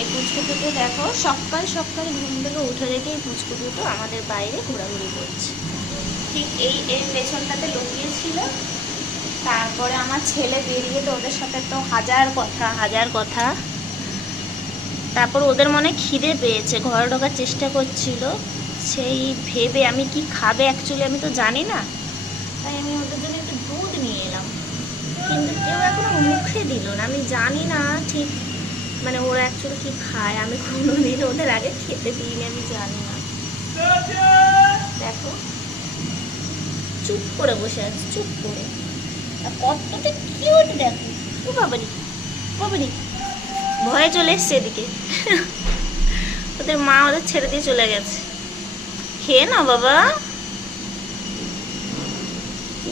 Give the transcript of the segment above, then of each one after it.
এই পুচকু দুটো দেখো, সকাল সকাল ঘুম থেকে উঠে দেখে এই পুচকু দুটো আমাদের বাইরে ঘোরাঘুরি করছে। ঠিক এই এর পেছনটাতে লুকিয়েছিল তারপরে আমার ছেলে বেরিয়ে তো ওদের সাথে তো হাজার কথা হাজার কথা। তারপর ওদের মনে খিদে পেয়েছে, ঘরে ঢোকার চেষ্টা করছিল। সেই ভেবে আমি কি খাবে অ্যাকচুয়ালি আমি তো জানি না। তাই আমি ওদের জন্য একটু দুধ নিয়ে এলাম। কিন্তু কেউ এখনও মুখে দিল না, আমি জানি না ঠিক মানে ওরা অ্যাকচুয়ালি কি খায়? আমি কোনোদিন ওদের আগে খেতে দিইনি, আমি জানি না। দেখো। চুপ করে বসে আছে, চুপ করে। কতটা কিউট দেখো। ও বাবারি বাবারি ভয়ে চলে এসছে এদিকে। ওদের মা ওদের ছেড়ে দিয়ে চলে গেছে। খেয়ে না বাবা।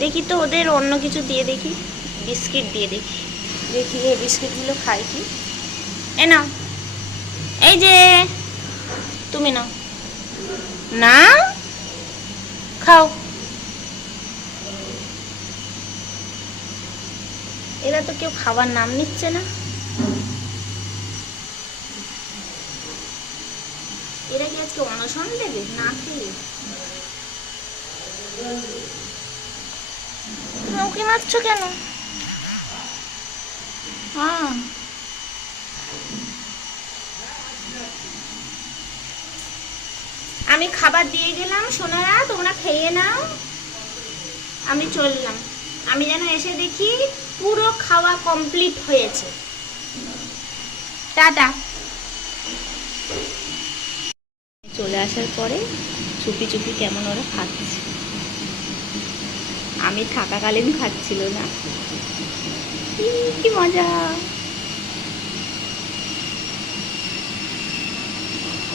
দেখি তো ওদের অন্য কিছু দিয়ে দেখি। বিস্কিট দিয়ে দেখি। দেখি এই বিস্কিটগুলো খাই কি? এ নাও। এই যে, তুমি নাও। না খাও। এরা তো কেউ খাবার নাম নিচ্ছে না। এরা কি আজকে অনশন দেবে? না খেয়ে। মারছো কেন? হ্যাঁ। আমি খাবার দিয়ে গেলাম, সোনারা, তোমরা খেয়ে নাও। আমি চললাম। আমি যেন এসে দেখি পুরো খাওয়া কমপ্লিট হয়েছে। টাটা। চলে আসার পরে চুপি চুপি কেমন ওরা খাচ্ছে। আমি থাকাকালীন খাচ্ছিল না। কি মজা।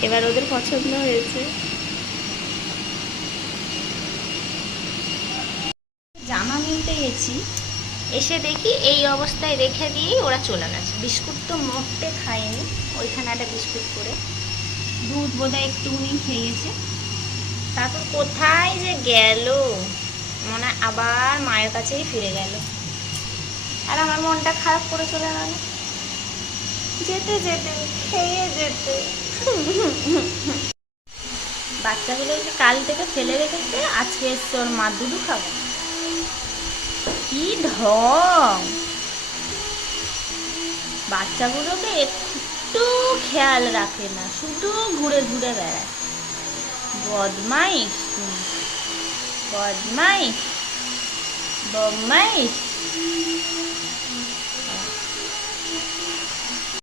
এবার ওদের পছন্দ হয়েছে। জামা মিলতে গেছি। এসে দেখি এই অবস্থায় রেখে দিয়েই ওরা চলে গেছে। বিস্কুট তো মোটে খায়নি। ওইখানে একটা বিস্কুট করে দুধ বোধহয় একটুখানি খেয়ে গেছে তারপর কোথায় যে গেল? মনে আবার মায়ের কাছেই ফিরে গেল। আর আমার মনটা খারাপ করে চলে গেল। যেতে যেতে, খেয়ে যেতে। বাচ্চাগুলোকে কাল থেকে ফেলে রেখেছে, আজকে এসছে ওর মা দুধু খাব। কি ঢং! বাচ্চাগুলোকে একটু খেয়াল রাখে না, শুধু ঘুরে ঘুরে বেড়ায়। বদমাইশ বদমাইশ। বদমাইশ।